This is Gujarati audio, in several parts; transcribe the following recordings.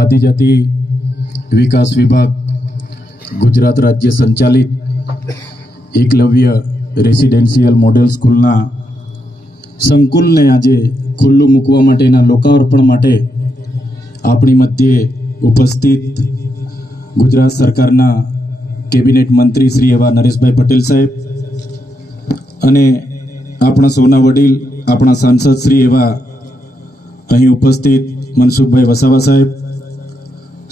આદિજાતિ વિકાસ વિભાગ ગુજરાત રાજ્ય સંચાલિત એકલવ્ય રેસિડેન્શિયલ મોડેલ સ્કૂલના સંકુલને આજે ખુલ્લું મૂકવા માટેના લોકાર્પણ માટે આપણી મધ્યે ઉપસ્થિત ગુજરાત સરકારના કેબિનેટ મંત્રી શ્રી એવા નરેશભાઈ પટેલ સાહેબ અને આપણા સૌના વડીલ આપણા સાંસદ શ્રી એવા અહીં ઉપસ્થિત મનસુખભાઈ વસાવા સાહેબ,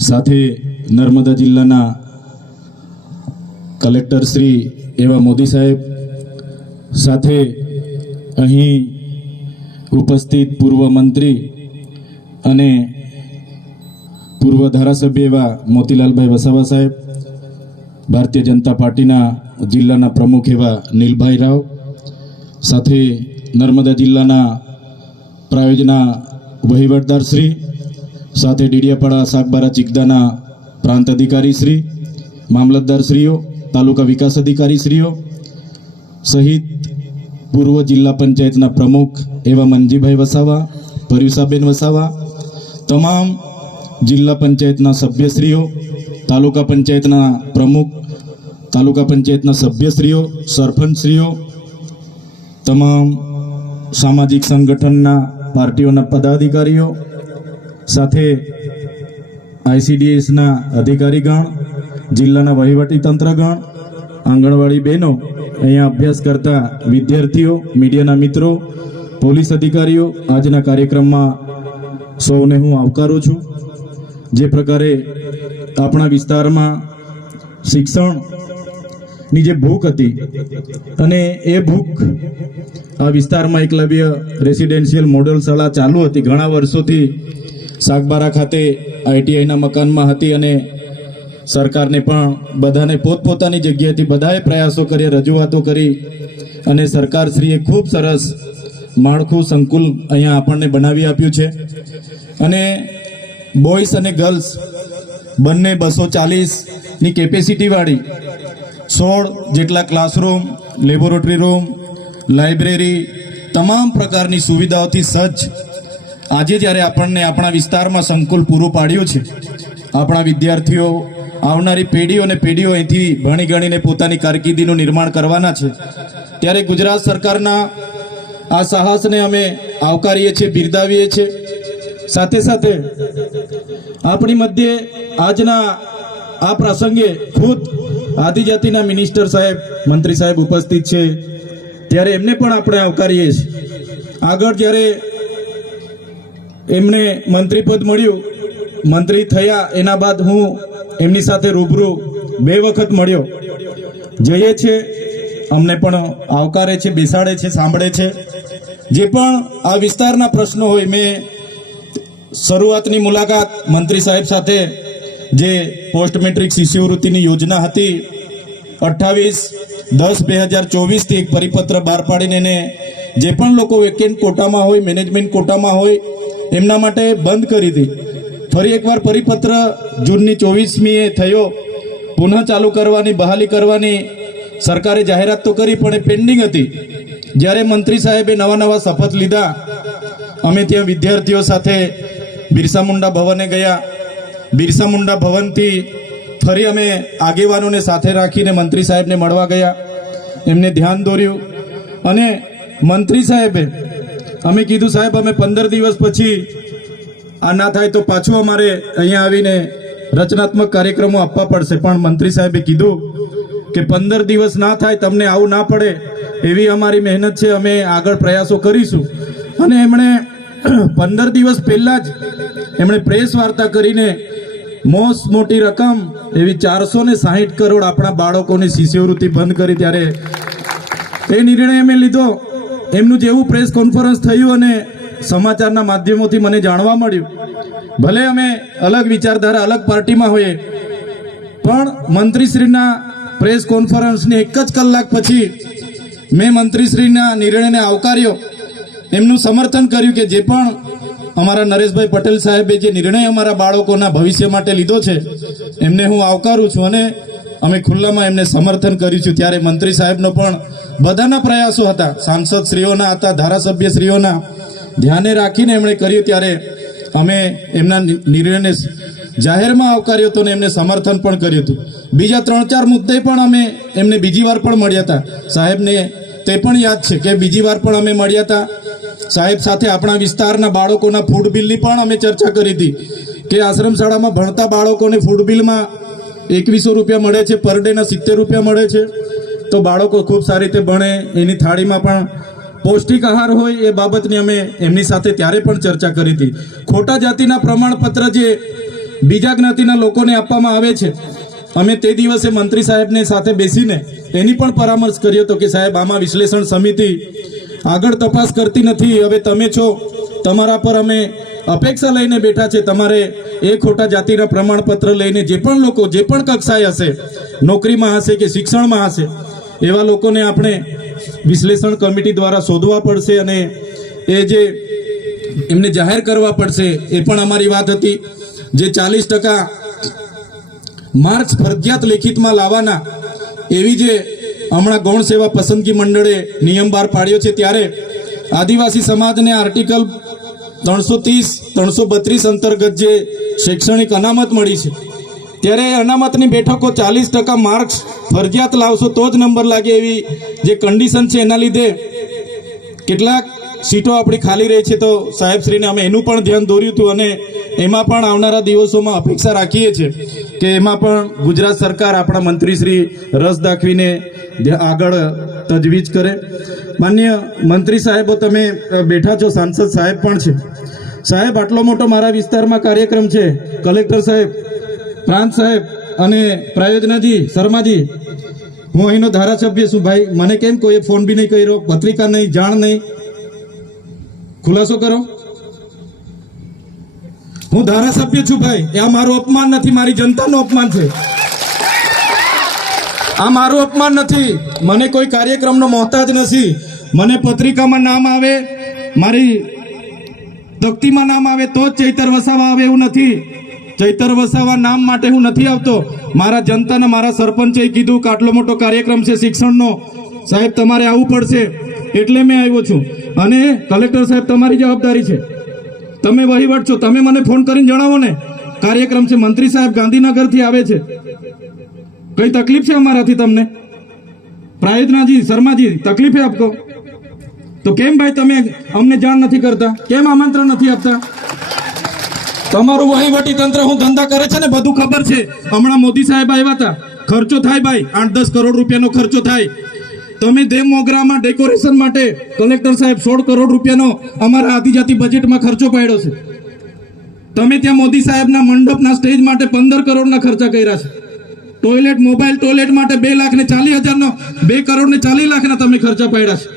સાથે નર્મદા જિલ્લાના કલેક્ટર શ્રી એવા મોદી સાહેબ, સાથે અહીં ઉપસ્થિત પૂર્વ મંત્રી અને પૂર્વ ધારાસભ્ય એવા મોતીલાલભાઈ વસાવા સાહેબ, ભારતીય જનતા પાર્ટીના જિલ્લાના પ્રમુખ એવા નીલભાઈ રાવ, સાથે નર્મદા જિલ્લાના પ્રાયોજના વહીવટદાર શ્રી, સાથે ડીડિયાપાડા સાગબારા ચિકદાના પ્રાંત અધિકારી શ્રી, મામલતદાર શ્રીઓ, તાલુકા વિકાસ અધિકારી શ્રીઓ સહિત પૂર્વ જિલ્લા પંચાયતના પ્રમુખ એવા મનજીભાઈ વસાવા, પર્યુષાબેન વસાવા, તમામ જિલ્લા પંચાયતના સભ્યશ્રીઓ, તાલુકા પંચાયતના પ્રમુખ, તાલુકા પંચાયતના સભ્યશ્રીઓ, સરપંચશ્રીઓ, તમામ સામાજિક સંગઠનના પાર્ટીઓના પદાધિકારીઓ, સાથે ICDSના અધિકારીગણ, જિલ્લાના વહીવટીતંત્રગણ, આંગણવાડી બહેનો, અહીંયા અભ્યાસ કરતા વિદ્યાર્થીઓ, મીડિયાના મિત્રો, પોલીસ અધિકારીઓ, આજના કાર્યક્રમમાં સૌને હું આવકારું છું. જે પ્રકારે આપણા વિસ્તારમાં શિક્ષણની જે ભૂખ હતી અને એ ભૂખ આ વિસ્તારમાં એકલવ્ય રેસિડેન્શિયલ મોડેલ શાળા ચાલુ હતી, ઘણા વર્ષોથી સાગબારા ખાતે ITIના મકાનમાં હતી અને સરકારને પણ બધાને પોતપોતાની જગ્યાએથી બધાએ પ્રયાસો કર્યા, રજૂઆતો કરી અને સરકારશ્રીએ ખૂબ સરસ માળખું સંકુલ અહીંયા આપણને બનાવી આપ્યું છે. અને બોયઝ અને ગર્લ્સ બંને 240ની કેપેસિટીવાળી 16 જેટલા ક્લાસરૂમ, લેબોરેટરી રૂમ, લાઇબ્રેરી, તમામ પ્રકારની સુવિધાઓથી સજ્જ આજે જ્યારે આપણને આપણા વિસ્તારમાં સંકુલ પૂરું પાડ્યું છે, આપણા વિદ્યાર્થીઓ, આવનારી પેઢીઓ અને પેઢીઓ અહીંથી ભણી ગણીને પોતાની કારકિર્દીનું નિર્માણ કરવાના છે, ત્યારે ગુજરાત સરકારના આ સાહસને અમે આવકારીએ છીએ, બિરદાવીએ છીએ. સાથે સાથે આપણી મધ્યે આજના આ પ્રસંગે ખુદ આદિજાતિના મિનિસ્ટર સાહેબ, મંત્રી સાહેબ ઉપસ્થિત છે, ત્યારે એમને પણ આપણે આવકારીએ છીએ. આગળ જ્યારે એમને મંત્રીપદ મળ્યું, મંત્રી થયા એના બાદ હું એમની સાથે રૂબરૂ 2 વખત મળ્યો. જઈએ છે, અમને પણ આવકારે છે, બેસાડે છે, સાંભળે છે. જે પણ આ વિસ્તારના પ્રશ્નો હોય, મેં શરૂઆતની મુલાકાત મંત્રી સાહેબ સાથે જે પોસ્ટ મેટ્રિક શિષ્યવૃત્તિની યોજના હતી 28/10/2024થી એક પરિપત્ર બહાર પાડીને એને જે પણ લોકો વેકેન્ટ કોટામાં હોય, મેનેજમેન્ટ કોટામાં હોય, એમના માટે બંધ કરી હતી. ફરી એકવાર પરિપત્ર જૂનની 24મીએ થયો, પુનઃ ચાલુ કરવાની, બહાલી કરવાની સરકારે જાહેરાત તો કરી પણ એ પેન્ડિંગ હતી. જ્યારે મંત્રી સાહેબે નવા શપથ લીધા, અમે ત્યાં વિદ્યાર્થીઓ સાથે બિરસા મુંડા ભવને ગયા. બિરસા મુંડા ભવનથી ફરી અમે આગેવાનોને સાથે રાખીને મંત્રી સાહેબને મળવા ગયા, એમને ધ્યાન દોર્યું અને મંત્રી સાહેબે અમે કીધું, સાહેબ અમે 15 દિવસ પછી આ ના થાય તો પાછું અમારે અહીંયા આવીને રચનાત્મક કાર્યક્રમો આપવા પડશે. પણ મંત્રી સાહેબે કીધું કે 15 દિવસ ના થાય, તમને આવું ના પડે એવી અમારી મહેનત છે, અમે આગળ પ્રયાસો કરીશું. અને એમણે 15 દિવસ પહેલાં જ એમણે પ્રેસ વાર્તા કરીને મોટી રકમ એવી 460 કરોડ આપણા બાળકોની શિષ્યવૃત્તિ બંધ કરી. ત્યારે એ નિર્ણય અમે લીધો. એમનું જેવું પ્રેસ કોન્ફરન્સ થયું અને સમાચારના માધ્યમોથી મને જાણવા મળ્યું, ભલે અમે અલગ વિચારધારા, અલગ પાર્ટીમાં હોઈએ, પણ મંત્રીશ્રીના પ્રેસ કોન્ફરન્સની 1 જ કલાક પછી મેં મંત્રીશ્રીના નિર્ણયને આવકાર્યો, એમનું સમર્થન કર્યું કે જે પણ અમારા નરેશભાઈ પટેલ સાહેબે જે નિર્ણય અમારા બાળકોના ભવિષ્ય માટે લીધો છે એમને હું આવકારું છું અને અમે ખુલ્લામાં એમને સમર્થન કર્યું છું. ત્યારે મંત્રી સાહેબનો પણ બધાના પ્રયાસો હતા, સાંસદ શ્રીઓના હતા, ધારાસભ્ય શ્રીઓના ધ્યાને રાખીને એમણે કર્યું. ત્યારે અમે એમના નિર્ણયને જાહેરમાં આવકાર્યો હતો ને એમને સમર્થન પણ કર્યું હતું. બીજા 3-4 મુદ્દે પણ અમે એમને બીજી વાર પણ મળ્યા હતા. સાહેબને તે પણ યાદ છે કે બીજી વાર પણ અમે મળ્યા હતા. સાહેબ સાથે આપણા વિસ્તારના બાળકોના ફૂડ બિલની પણ અમે ચર્ચા કરી હતી કે આશ્રમ શાળામાં ભણતા બાળકોને ફૂડ બિલમાં 2100 રૂપિયા મળે છે, પર ડેના 70 રૂપિયા મળે છે. તો બાળકો ખૂબ સારી રીતે ભણે, એની થાળીમાં પણ પૌષ્ટિક આહાર હોય, એ બાબતની અમે એમની સાથે ત્યારે પણ ચર્ચા કરી હતી. ખોટા જાતિના પ્રમાણપત્ર જે બીજા જ્ઞાતિના લોકોને આપવામાં આવે છે, અમે તે દિવસે મંત્રી સાહેબને સાથે બેસીને એની પણ પરામર્શ કર્યો હતો કે સાહેબ આમાં વિશ્લેષણ સમિતિ આગળ તપાસ કરતી નથી. હવે તમે છો, તમારા પર અમે અપેક્ષા લઈને બેઠા છે. તમારે એ ખોટા જાતિના પ્રમાણપત્ર લઈને જે પણ લોકો જે પણ કક્ષાએ હશે, નોકરીમાં હશે કે શિક્ષણમાં હશે, એવા લોકોને આપણે વિશ્લેષણ કમિટી દ્વારા શોધવા પડશે અને એ જે એમને જાહેર કરવા પડશે. એ પણ અમારી વાત હતી. જે 40% માર્ક્સ ફરજિયાત લેખિતમાં લાવવાના, એવી જે હમણાં ગૌણ સેવા પસંદગી મંડળે નિયમ બહાર પાડ્યો છે, ત્યારે આદિવાસી સમાજને આર્ટિકલ 330-332 અંતર્ગત જે શૈક્ષણિક અનામત મળી છે, ત્યારે અનામતની બેઠકો 40% માર્ક્સ ફરજિયાત લાવશો તો જ નંબર લાગે એવી જે કન્ડિશન છે, એના લીધે કેટલાક સીટો આપણી ખાલી રહી છે. તો સાહેબશ્રીને અમે એનું પણ ધ્યાન દોર્યું હતું અને એમાં પણ આવનારા દિવસોમાં અપેક્ષા રાખીએ છીએ કે એમાં પણ ગુજરાત સરકાર, આપણા મંત્રીશ્રી રસ દાખવીને આગળ તજવીજ કરે. માન્ય મંત્રી સાહેબો, તમે બેઠા છો, સાંસદ સાહેબ પણ છે. સાહેબ, આટલો મોટો મારા વિસ્તારમાં કાર્યક્રમ છે, કલેક્ટર સાહેબ, પ્રાંત સાહેબ અને પ્રાયોજનાજી, શર્માજી, હું અહીંનો ધારાસભ્ય છું ભાઈ. મને કેમ કોઈ ફોન બી નહીં કર્યો, પત્રિકા નહીં, જાણ નહીં, ખુલાસો કરો. હું ધારાસભ્ય છું ભાઈ. આ મારું અપમાન નથી, મારી જનતાનું અપમાન છે. આ મારું અપમાન નથી. મને કોઈ કાર્યક્રમનો મોહતાજ નથી. મને પત્રિકામાં નામ આવે, મારી તકતીમાં નામ આવે તો જ ચૈતર વસાવા આવે એવું નથી. ચૈતર વસાવા નામ માટે હું નથી આવતો. મારા જનતાને, મારા સરપંચે કીધું કે આટલો મોટો કાર્યક્રમ છે શિક્ષણનો, સાહેબ તમારે આવવું પડશે, એટલે મેં આવ્યો છું. અને કલેક્ટર સાહેબ, તમારી જવાબદારી છે, તમે વહીવટ છો, તમે મને ફોન કરીને જણાવો ને કાર્યક્રમ છે. મંત્રી સાહેબ ગાંધીનગરથી આવે છે, કઈ તકલીફ છે અમારાથી તમને? પ્રાયોજનાજી, શર્માજી, તકલીફ है आपको? તો કેમ ભાઈ તમે અમને જાણ નથી કરતા? કેમ આમંત્રણ નથી આપતા? તમારું વહીવટી તંત્ર હું ધંધા કરે છે ને બધું ખબર છે. હમણાં મોદી સાહેબ આવ્યા હતા, ખર્ચો થાય ભાઈ, 8-10 કરોડ રૂપિયાનો ખર્ચો થાય. તમે દેવ મોગરામાં ડેકોરેશન માટે કલેક્ટર સાહેબ 16 કરોડ રૂપિયાનો અમારા આદિજાતિ બજેટમાં ખર્ચો પાડ્યો છે. તમે ત્યાં મોદી સાહેબના મંડપના સ્ટેજ માટે 15 કરોડના ખર્ચા કર્યા છે. ટોયલેટ, મોબાઈલ ટોયલેટ માટે 2,40,000નો 2 કરોડ ને 40 લાખના તમે ખર્ચા પાડ્યા છે.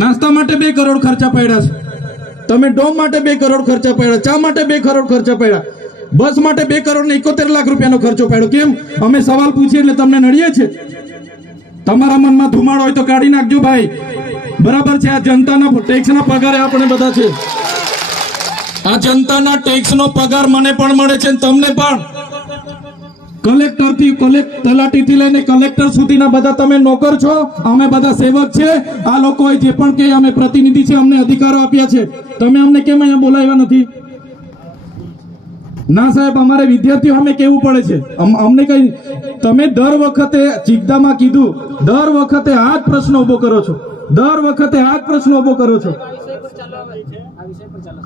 નાસ્તા માટે 2 કરોડ ખર્ચા પાડ્યા છે. તમે ડોમ માટે 2 કરોડ ખર્ચા પાડ્યા, ચા માટે 2 કરોડ ખર્ચા પાડ્યા, બસ માટે 2 કરોડ ને 71 લાખ રૂપિયાનો ખર્ચો પાડ્યો. કેમ? અમે સવાલ પૂછીએ એટલે તમને નડીએ છે? તમારા મનમાં ધુમાડો હોય તો કાઢી નાખજો ભાઈ. બરાબર છે? આ જનતાના ટેક્સના પગારે આપણે બધા છે. આ જનતાના ટેક્સનો પગાર મને પણ મળે છે, તમને પણ. કલેક્ટરથી તલાટીથી લઈને કલેક્ટર સુધીના બધા તમે નોકર છો, અમે બધા સેવક છે. આ લોકોએ જે પણ કે અમે પ્રતિનિધિ છે, અમને અધિકારો આપ્યા છે. તમે અમને કેમ અહીંયા બોલાવ્યા નથી? ના સાહેબ, અમારે વિદ્યાર્થીઓ અમે કેવું પડે છે. અમને કઈ, તમે દર વખતે ચિકદામાં કીધું, દર વખતે આ જ પ્રશ્ન ઉભો કરો છો, દર વખતે આ જ પ્રશ્ન ઉભો કરો છો.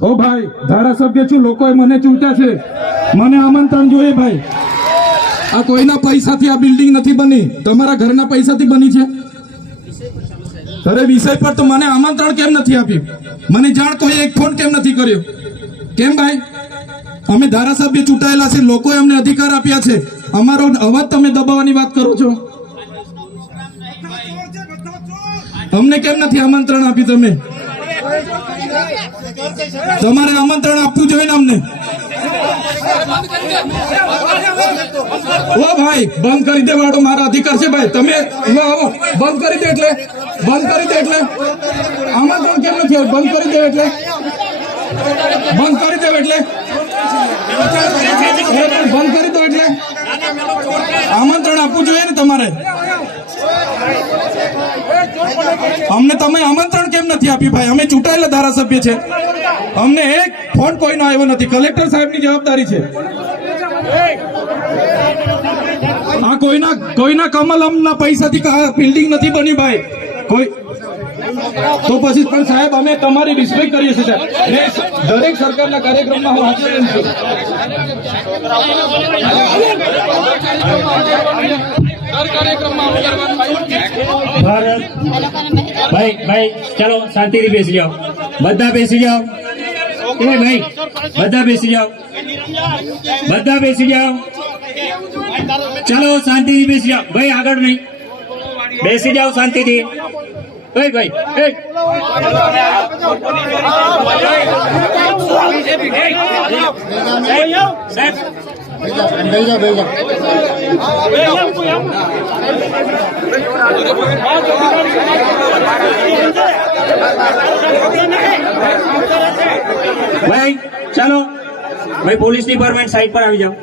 ઓ ભાઈ, ધારાસભ્ય છું, લોકોએ મને ચૂંટ્યા છે, મને આમંત્રણ જોઈએ ભાઈ. આ કોઈના પૈસાથી આ બિલ્ડિંગ નથી બની, તમારા ઘરના પૈસાથી બની છે. અરે વિષય પર તો મને આમંત્રણ કેમ નથી આપ્યું? મને જાણ કોઈ એક ફોન કેમ નથી કર્યો? કેમ ભાઈ? અમે ધારાસભ્ય ચૂંટાયેલા છે, લોકોએ અમને અધિકાર આપ્યા છે, અમારો અવાજ તમે દબાવવાની વાત કરો છો. અમને કેમ નથી આમંત્રણ આપ્યું? તમે તમારે આમંત્રણ આપવું જોઈએ ને અમને. ઓ ભાઈ, બંધ કરી દેવાડો, મારા અધિકાર છે ભાઈ. તમે બંધ કરી દે એટલે, બંધ કરી દે એટલે આમંત્રણ કેમ નથી? બંધ કરી દે એટલે, બંધ કરી દે એટલે, બંધ કરી દો એટલે આમંત્રણ આપવું જોઈએ ને તમારે. અમને તમે આમંત્રણ કેમ નથી આપ્યું ભાઈ? અમે ચૂંટાયેલા ધારાસભ્ય છે, અમને એક ફોન કોઈનો આવ્યો નથી. કલેક્ટર સાહેબની જવાબદારી છે. આ કોઈના કમલમના પૈસાથી બિલ્ડિંગ નથી બની ભાઈ. કોઈ તો પછી પણ સાહેબ અમે તમારી રિસ્પેક્ટ કરીએ છીએ સાહેબ. દરેક સરકારના કાર્યક્રમમાં હું હાજર છું. ભારત ભાઈ ચાલો શાંતિથી બેસી જાઓ, બધા બેસી જાઓ. એ ભાઈ બધા બેસી જાઓ, બધા બેસી જાઓ. ચાલો શાંતિથી બેસી જાઓ ભાઈ, આગળ નહીં, બેસી જાઓ શાંતિથી. ભાઈ સાહેબ ભાઈ ચાલો ભાઈ, પોલીસ ડિપાર્ટમેન્ટ સાઈડ પર આવી જાઓ.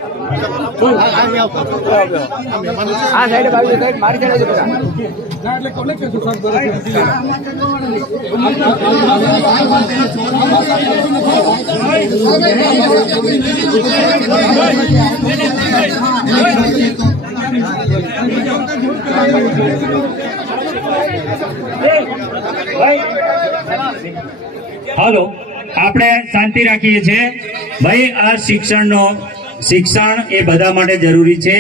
હાલો, આપણે શાંતિ રાખીએ છીએ ભાઈ. આ શિક્ષણ એ બધા માટે જરૂરી છે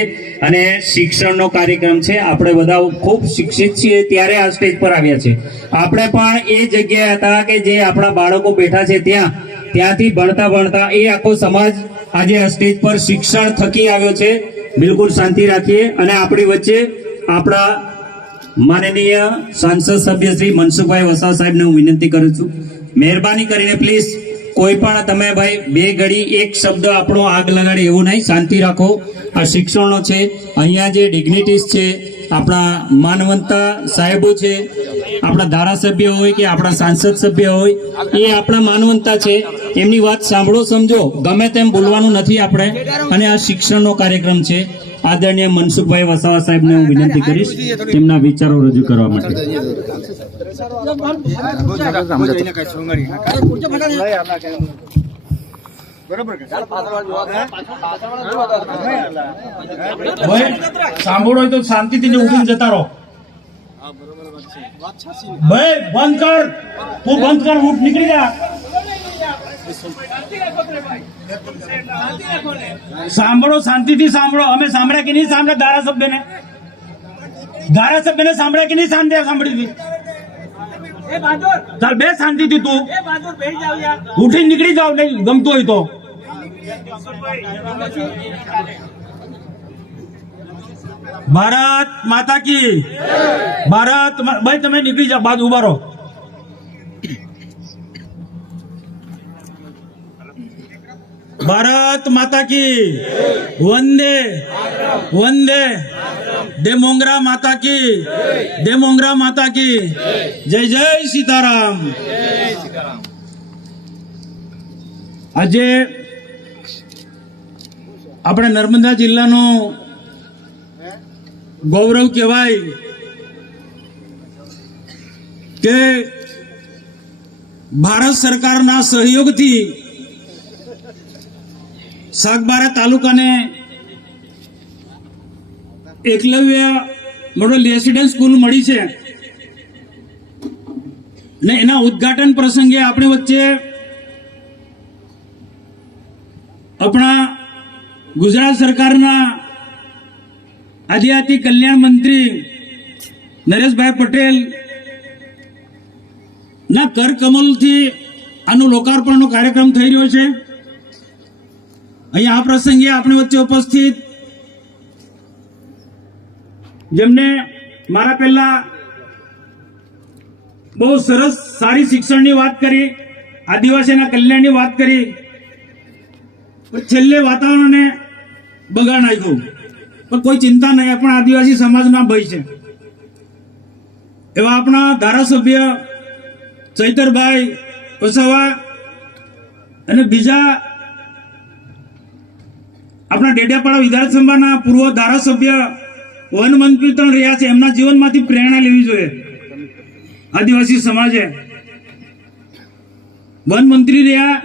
અને શિક્ષણનો કાર્યક્રમ છે. આપણે બધા ખૂબ શિક્ષિત છીએ ત્યારે આ સ્ટેજ પર આવ્યા છે. આપણે પણ એ જગ્યાએ હતા કે જે આપણા બાળકો બેઠા છે ત્યાંથી ભણતા એ આખો સમાજ આજે આ સ્ટેજ પર શિક્ષણ થકી આવ્યો છે. બિલકુલ શાંતિ રાખીએ. અને આપણી વચ્ચે આપણા માનનીય સાંસદ સભ્ય શ્રી મનસુખભાઈ વસાવા સાહેબને હું વિનંતી કરું છું, મહેરબાની કરીને પ્લીઝ કોઈ પણ તમે ભાઈ બે ઘડી એક શબ્દ આપણો આગ લગાડે એવું નહીં, શાંતિ રાખો. આ શિક્ષણનો છે. અહીંયા જે ડિગ્નિટીઝ છે, આપણા માનવંતા સાહેબો છે, આપણા ધારાસભ્ય હોય કે આપણા સાંસદ સભ્ય હોય, એ આપણા માનવંતા છે. એમની વાત સાંભળો, સમજો, ગમે તેમ બોલવાનું નથી આપણે. અને આ શિક્ષણનો કાર્યક્રમ છે. આદરણીય મનસુખભાઈ વસાવા સાહેબને હું વિનંતી કરીશ તેમના વિચારો રજૂ કરવા માટે. સાંભળો તો શાંતિથી ઉઠીને જતા રહો. ભાઈ બંધ કર, તું બંધ કર, ઉઠ, નીકળી જા. સાંભળો, શાંતિથી સાંભળો. અમે સાંભળ્યા કે નહીં સાંભળ્યા? ધારાસભ્યને સાંભળ્યા કે નહીં સાંભળી? ચાલ બે શાંતિથી, તું ઉઠી નીકળી જાવ, નહીં ગમતું હોય તો. ભારત માતા કી ભારત. ભાઈ તમે નીકળી જાઓ, બાજુ ઉભા રહો. ભારત માતા કી વંદે વંદે. દેમોંગરા માતા કી, દેમોંગરા માતા કી જય. જય સીતારામ. આજે આપણે નર્મદા જિલ્લાનું ગૌરવ કહેવાય કે ભારત સરકારના સહયોગથી સાગબારા તાલુકાને એકલવ્ય મોડલ રેસિડેન્સ સ્કૂલ મળી છે. ને એના ઉદ્ઘાટન પ્રસંગે આપણી વચ્ચે આપણા ગુજરાત સરકારના આદિજાતિ કલ્યાણ મંત્રી નરેશભાઈ પટેલ ના કર કમલથી આનું લોકાર્પણનો કાર્યક્રમ થઈ રહ્યો છે. અહીંયા આ પ્રસંગે આપણી વચ્ચે ઉપસ્થિત જેમને મારા પહેલા બહુ સરસ સારી શિક્ષણની વાત કરી, આદિવાસીના કલ્યાણની વાત કરી, છેલ્લે વાતાવરણને બગાડ નાખ્યું. પણ કોઈ ચિંતા નહીં, પણ આદિવાસી સમાજના ભય છે એવા આપણા ધારાસભ્ય ચૈતરભાઈ વસાવા અને બીજા આપણા ડેડિયાપાડા વિધાનસભાના પૂર્વ ધારાસભ્ય વન મંત્રી પણ રહ્યા છે. એમના જીવનમાંથી પ્રેરણા લેવી જોઈએ. આદિવાસી સમાજે વન મંત્રી રહ્યા,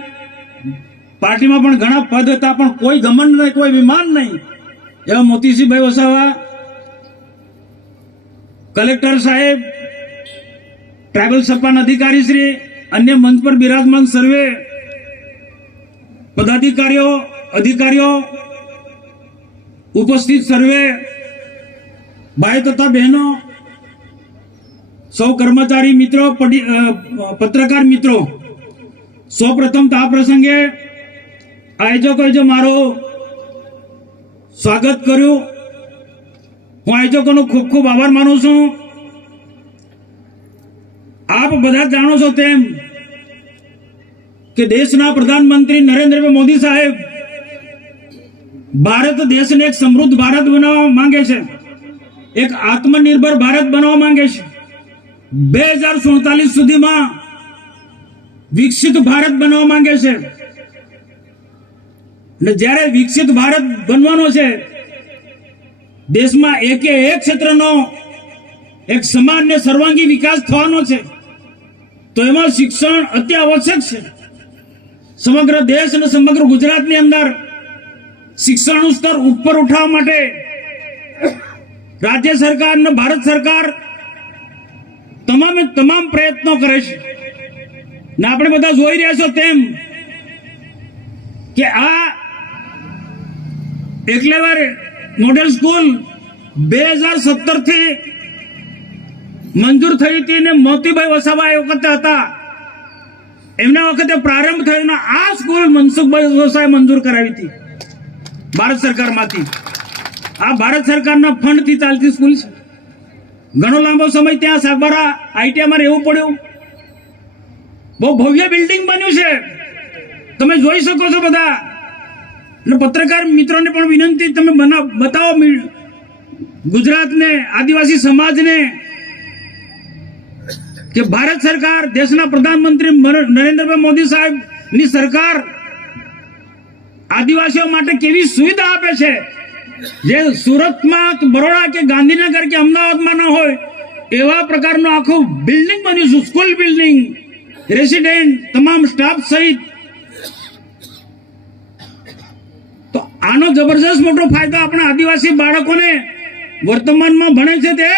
પાર્ટીમાં પણ ઘણા પદ હતા, પણ કોઈ ઘમંડ નહીં, કોઈ વિમાન નહીં. એવા મોતીસિંહભાઈ વસાવા, કલેક્ટર સાહેબ, ટ્રાઇબલ સપાના અધિકારી શ્રી, અન્ય મંચ પર બિરાજમાન સર્વે પદાધિકારીઓ, અધિકારીઓ, ઉપસ્થિત સર્વે ભાઈ તથા બહેનો, સૌ કર્મચારી મિત્રો, પત્રકાર મિત્રો, સૌ પ્રથમ તો આ પ્રસંગે આયોજકોએ જે મારો સ્વાગત કર્યું, હું આયોજકોનો ખૂબ ખૂબ આભાર માનું છું. આપ બધા જાણો છો તેમ કે દેશના પ્રધાનમંત્રી નરેન્દ્રભાઈ મોદી સાહેબ ભારત દેશને એક સમૃદ્ધ ભારત બનાવવા માંગે છે, એક આત્મનિર્ભર ભારત બનાવવા માંગે છે. 2047 સુધીમાં વિકસિત ભારત બનવા માંગે છે. અને જ્યારે વિકસિત ભારત બનવાનો છે, દેશમાં એકે એક ક્ષેત્રનો એક સમાન ને સર્વાંગી વિકાસ થવાનો છે, તો એમાં શિક્ષણ અતિ આવશ્યક છે. સમગ્ર દેશ અને સમગ્ર ગુજરાતની અંદર શિક્ષણનું સ્તર ઉપર ઉઠાવવા માટે રાજ્ય સરકાર અને ભારત સરકાર તમામ પ્રયત્નો કરે છે. ને આપણે બધા જોઈ રહ્યા છો તેમ કે આ એકલેવર મોડેલ સ્કૂલ 2017 થી મંજૂર થઈ હતી, ને મોતીભાઈ વસાવા એ વખતે હતા, એમના વખતે પ્રારંભ થયો. આ સ્કૂલ મનસુખભાઈ વસાવાએ મંજૂર કરાવી હતી ભારત સરકારમાંથી. આ ભારત સરકારના ફંડથી ચાલતી સ્કૂલ છે. ઘણો લાંબો સમય ત્યાં સાગબારા આઈટીઆઈમાં રહેવું પડ્યું. બહુ ભવ્ય બિલ્ડિંગ બન્યું છે, તમે જોઈ શકો છો બધા. અને પત્રકાર મિત્રોને પણ વિનંતી, તમે બતાવો ગુજરાતને, આદિવાસી સમાજને કે ભારત સરકાર, દેશના પ્રધાનમંત્રી નરેન્દ્રભાઈ મોદી સાહેબની સરકાર આદિવાસીઓ માટે કેવી સુવિધા આપે છે, જે સુરતમાં, બરોડા કે ગાંધીનગર કે અમદાવાદમાં ન હોય એવા પ્રકારનું આખું બિલ્ડિંગ બન્યું છે. સ્કૂલ બિલ્ડિંગ, રેસિડેન્ટ, તમામ સ્ટાફ સહિત. તો આનો જબરજસ્ત મોટો ફાયદો આપણા આદિવાસી બાળકોને વર્તમાનમાં ભણે છે તે,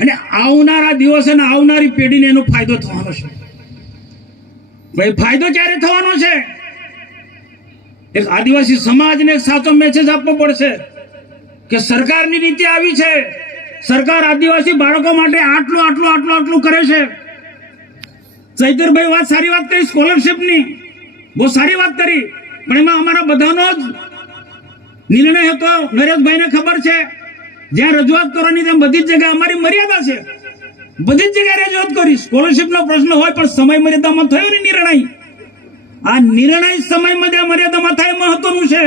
અને આવનારા દિવસે અને આવનારી પેઢીને એનો ફાયદો થવાનો છે. ભાઈ ફાયદો ક્યારે થવાનો છે? એક આદિવાસી સમાજને એક સાચો મેસેજ આપવો પડશે કે સરકારની નીતિ આવી છે, સરકાર આદિવાસી બાળકો માટે આટલું કરે છે. ચૈતરભાઈ સારી વાત કરી સ્કોલરશિપની, બહુ સારી વાત કરી, પણ એમાં અમારા બધાનો જ નિર્ણય હતો. નરેશભાઈને ખબર છે, જ્યાં રજૂઆત કરવાની ત્યાં બધી જ જગ્યાએ અમારી મર્યાદા છે, બધી જ જગ્યાએ રજૂઆત કરી. સ્કોલરશિપનો પ્રશ્ન હોય પણ સમય મર્યાદામાં થયો ને નિર્ણય. આ નિર્ણય સમય મર્યાદામાં થાય મહત્વનું છે.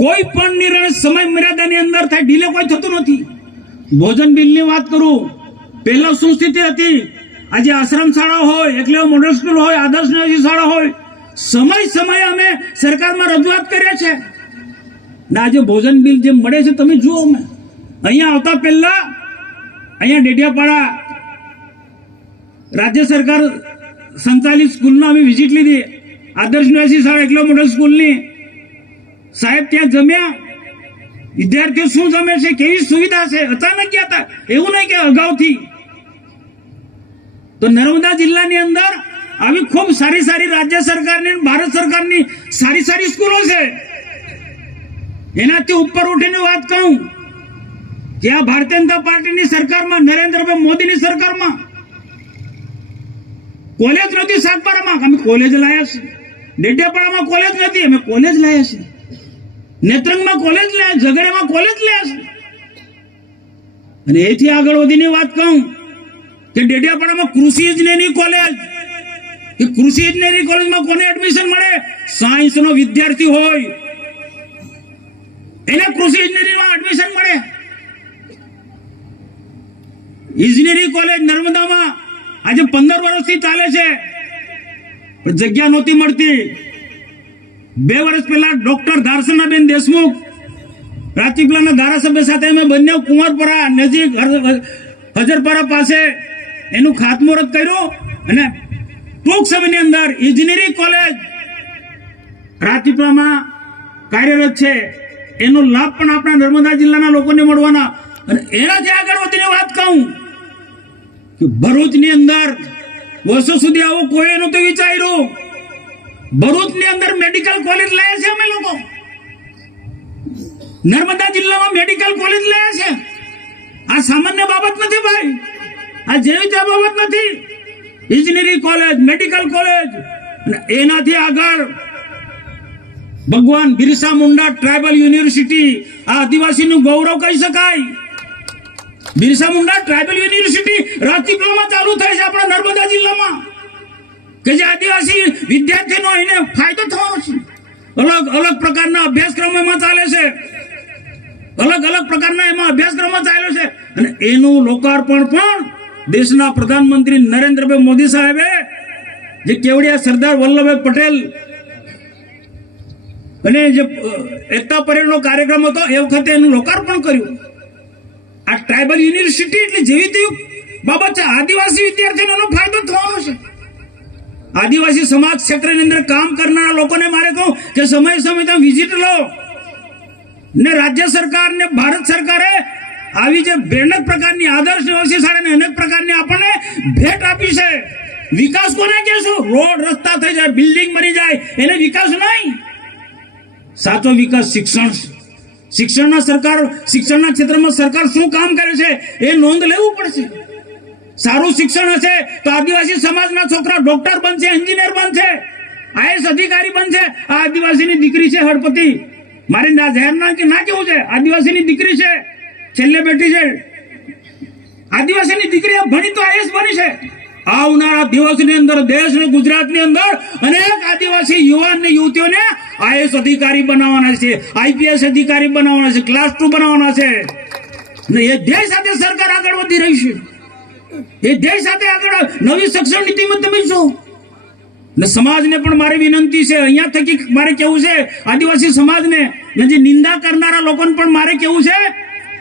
કોઈ પણ નિર્ણય સમય મર્યાદાની અંદર થાય, ડીલે કોઈ થતું નથી. ભોજન બિલની વાત કરું, પહેલા શું સ્થિતિ હતી? આજે આશ્રમ શાળા હોય, એકલેવ મોડલ સ્કૂલ હોય, આદર્શ શાળા હોય, સમય અમે સરકારમાં રજૂઆત કરીએ છીએ. ને આજે ભોજન બિલ જે મળે છે તમે જુઓ. અમે અહીંયા આવતા પહેલા અહીંયા ડેડિયાપાડા રાજ્ય સરકાર સંચાલિત સ્કૂલનો અમે વિઝિટ લીધી, આદર્શ નિવાસી શાળા એકલો મોડલ સ્કૂલની. સાહેબ ત્યાં જમ્યા, વિદ્યાર્થીઓ શું જમે છે, કેવી સુવિધા છે, અચાનક ગયા હતા, એવું નહીં કે અગાઉથી. તો નર્મદા જિલ્લાની અંદર આવી ખૂબ સારી રાજ્ય સરકારની, ભારત સરકારની સારી સ્કૂલો છે. એનાથી ઉપર ઉઠીને વાત કહું કે આ ભારતીય જનતા પાર્ટીની સરકારમાં, નરેન્દ્રભાઈ મોદીની સરકારમાં કોલેજ નથી. સાગબારામાં અમે કોલેજ લાયા છે, ડેડિયાપાડામાં કોલેજ નથી, અમે કોલેજ લાયા છે, નેત્રંગમાં કોલેજ લાયા, ઝઘડિયામાં કોલેજ લાયા છે. અને એથી આગળ વધીને વાત કહું કે ડેડિયાપાડામાં કૃષિ ઇજનેરી કોલેજ, એ કૃષિ ઇજનેરી કોલેજમાં કોને એડમિશન મળે? સાયન્સનો વિદ્યાર્થી હોય એને કૃષિ ઇજનેરીમાં એડમિશન મળે. ઇજનેરી કોલેજ નર્મદામાં આજે 15 વર્ષથી ચાલે છે, પણ જગ્યા નહોતી મળતી. 2 વર્ષ પહેલા ડોક્ટર ધારસનાબેન દેશમુખ, રાજપીપળાના ધારાસભ્ય સાથે અમે બંને કુંવરપરા નજીક હજરપરા પાસે એનું ખાતમુહૂર્ત કર્યું, અને ટૂંક સમયની અંદર ઇજનેરી કોલેજ રાજપીપળામાં કાર્યરત છે, એનો લાભ પણ આપણા નર્મદા જિલ્લાના લોકોને મળવાના. અને એનાથી આગળ વધીને વાત કહું કે ભરૂચની અંદર વર્ષો સુધી આવું કોઈ નહોતું વિચાર્યું. ભરૂચની અંદર મેડિકલ કોલેજ લાયા છે અમે લોકો. નર્મદા જિલ્લામાં મેડિકલ કોલેજ લાયા છે. આ સામાન્ય બાબત નથી ભાઈ, આ જેવી તે બાબત નથી. ઇજનેરી કોલેજ, મેડિકલ કોલેજ, અને એનાથી આગળ ભગવાન બિરસા મુંડા ટ્રાઇબલ યુનિવર્સિટી, આ આદિવાસીનું ગૌરવ કહી શકાય. બિરસા મુંડા ટ્રાઇબલ યુનિવર્સિટી રાજપીપળામાં ચાલુ થઈ છે આપણા નર્મદા જિલ્લામાં, કે જે આદિવાસી વિદ્યાર્થીનો એને ફાયદો થવાનો છે. અલગ અલગ પ્રકારના અભ્યાસક્રમો એમાં ચાલે છે, અલગ અલગ પ્રકારના એમાં અભ્યાસક્રમો ચાલે છે. અને એનું લોકાર્પણ પણ દેશના પ્રધાનમંત્રી નરેન્દ્રભાઈ મોદી સાહેબે, જે કેવડિયા સરદાર વલ્લભભાઈ પટેલ અને જે એકતા પરેડનો કાર્યક્રમ હતો એ વખતે એનું લોકાર્પણ કર્યું. આ ટ્રાઇબલ યુનિવર્સિટી એટલે જેવી તેવી બાબત છે. આદિવાસી વિદ્યાર્થીઓનો ફાયદો થવાનો છે. આદિવાસી સમાજ ક્ષેત્રની અંદર કામ કરનારા લોકોને મારે કહું કે સમય સમય તમે વિઝિટ લો. ને રાજ્ય સરકાર ને ભારત સરકારે આવી જે અનેક પ્રકારની આદર્શ નિવાસી શાળાને અનેક પ્રકારની આપણને ભેટ આપી છે. વિકાસ કોને કહેશું? રોડ રસ્તા થઈ જાય, બિલ્ડિંગ બની જાય, એને વિકાસ નહીં. સાચો વિકાસ શિક્ષણ. શિક્ષણના ક્ષેત્રમાં સરકાર શું કામ કરે છે એ નોંધ લેવું પડશે. સારું શિક્ષણ હશે તો આદિવાસી સમાજના છોકરા ડોક્ટર બનશે, એન્જિનિયર બનશે, આઈએસ અધિકારી બનશે. આ આદિવાસીની દીકરી છે હળપતિ, મારે ના જાહેર ના કેવું છે, આદિવાસીની દીકરી છે, છેલ્લે બેઠી છે. આદિવાસીની દીકરી ભણી તો આઈએસ બની છે. આવનારા દિવસની અંદર દેશ અને ગુજરાતની અંદર અનેક આદિવાસી યુવાન ને યુવતીઓને આઈએસ અધિકારી બનાવવાના છે, આઈપીએસ અધિકારી બનાવવાના છે, ક્લાસ 2 બનાવવાના છે. ને એ ધ્યેય સાથે સરકાર આગળ વધી રહી છે. એ ધ્યેય સાથે આગળ નવી શિક્ષણ નીતિમાં તમે જો. ને સમાજને પણ મારી વિનંતી છે, અહીંયા થકી મારે કેવું છે આદિવાસી સમાજને, જે નિંદા કરનારા લોકોને પણ મારે કેવું છે,